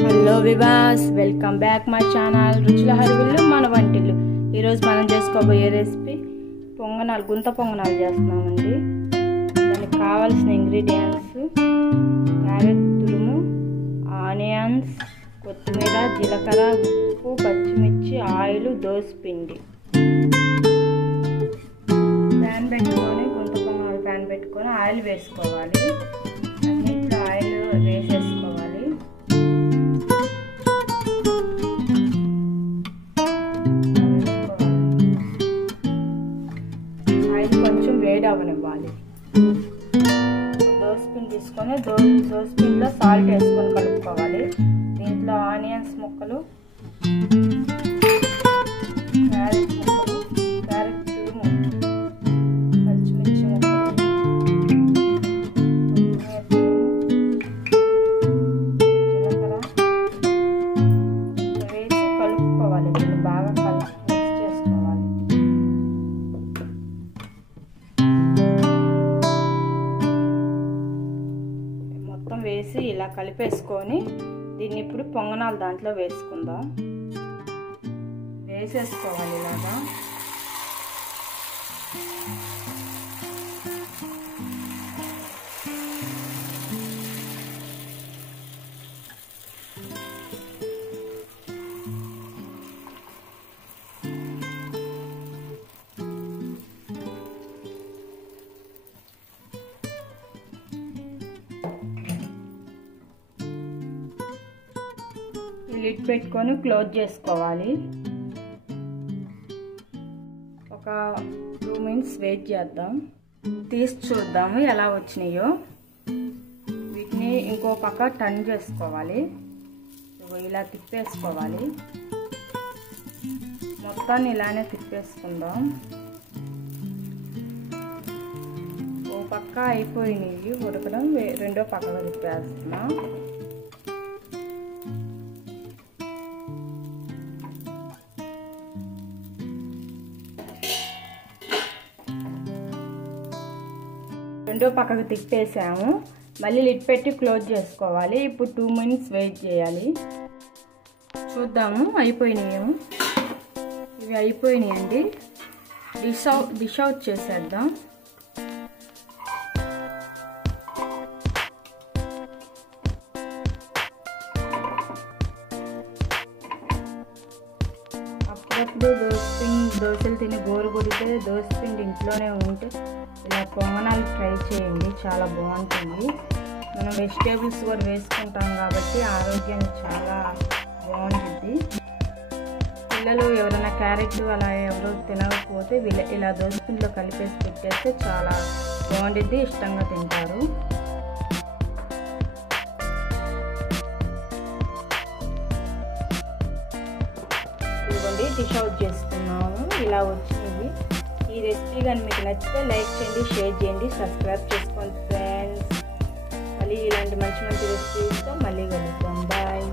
Hello viewers, welcome back my channel రుచుల హరివిల్లు మన వంటిల్లు. ఈరోజు మనం చేసుకోబోయే రెసిపీ పొంగనాలు, గుంత పొంగనాలు చేస్తున్నామండి. దానికి కావాల్సిన ఇంగ్రీడియంట్స్: క్యారెట్ తురుము, ఆనియన్స్, కొత్తిమీర, జీలకర్ర, ఉప్పు, పచ్చిమిర్చి, ఆయిల్, దోసపిండి. ప్యాన్ పెట్టుకొని గుంత పొంగనాలు ప్యాన్ పెట్టుకొని ఆయిల్ వేసుకోవాలి. అన్నిట్లో ఆయిల్ వేసేసుకోవాలి. ఆయిల్ కొంచెం వేడి అవనివ్వాలి. దోసపిండి తీసుకొని దోసపిండిలో సాల్ట్ వేసుకొని కలుపుకోవాలి. దీంట్లో ఆనియన్స్ ముక్కలు, క్యారెట్ ముక్కలు, క్యారెట్ తురుము, పచ్చిమిర్చి ముక్కలు, కొత్తిమీర తురుము, జీలకర్ర వేసి కలుపుకోవాలి. దీన్ని బాగా మిక్స్ చేసుకోవాలి. మొత్తం వేసి ఇలా కలిపేసుకొని దీన్ని ఇప్పుడు పొంగనాలు దాంట్లో వేసుకుందాం. వేసేసుకోవాలి ఇలాగా. లిడ్ పెట్టుకొని క్లోజ్ చేసుకోవాలి. ఒక 2 మినిట్స్ వెయిట్ చేద్దాం. తీసి చూద్దాము ఎలా వచ్చినాయో. వీటిని ఇంకో పక్క టర్న్ చేసుకోవాలి. ఇలా తిప్పేసుకోవాలి. మొత్తాన్ని ఇలానే తిప్పేసుకుందాం. ఓ పక్క అయిపోయినాయి ఉడకడం, రెండో పక్కగా తిప్పేస్తున్నాం. రెండో పక్కకు తిప్పేసాము. మళ్ళీ లిడ్ పెట్టి క్లోజ్ చేసుకోవాలి. ఇప్పుడు 2 మినిట్స్ వెయిట్ చేయాలి. చూద్దాము అయిపోయినాయేమో. ఇవి అయిపోయినాయండి. డిష్ అవుట్ చేసేద్దాం. అప్పుడప్పుడు దోశలు తిని బోరు కొడితే దోసపిండి ఇంట్లోనే ఉంటే ఇలా పొంగనాలు ట్రై చేయండి, చాలా బాగుంటుంది. మనం వెజిటేబుల్స్ కూడా వేసుకుంటాం కాబట్టి ఆరోగ్యానికి చాలా బాగుంటుంది. పిల్లలు ఎవరైనా క్యారెట్ అలా ఎవరో తినకపోతే ఇలా దోసపిండిలో కలిపేసి పెట్టేస్తే చాలా బాగుంటుంది, ఇష్టంగా తింటారు. ఇదిగోండి, డిష్ అవుట్ చేసుకున్నాము. ఇలా వచ్చింది. ఈ రెసిపీ కానీ మీకు నచ్చితే లైక్ చేయండి, షేర్ చేయండి, సబ్స్క్రైబ్ చేసుకోండి ఫ్రెండ్స్. మళ్ళీ ఇలాంటి మంచి మంచి రెసిపీస్తో మళ్ళీ కలుద్దాం. బాయ్.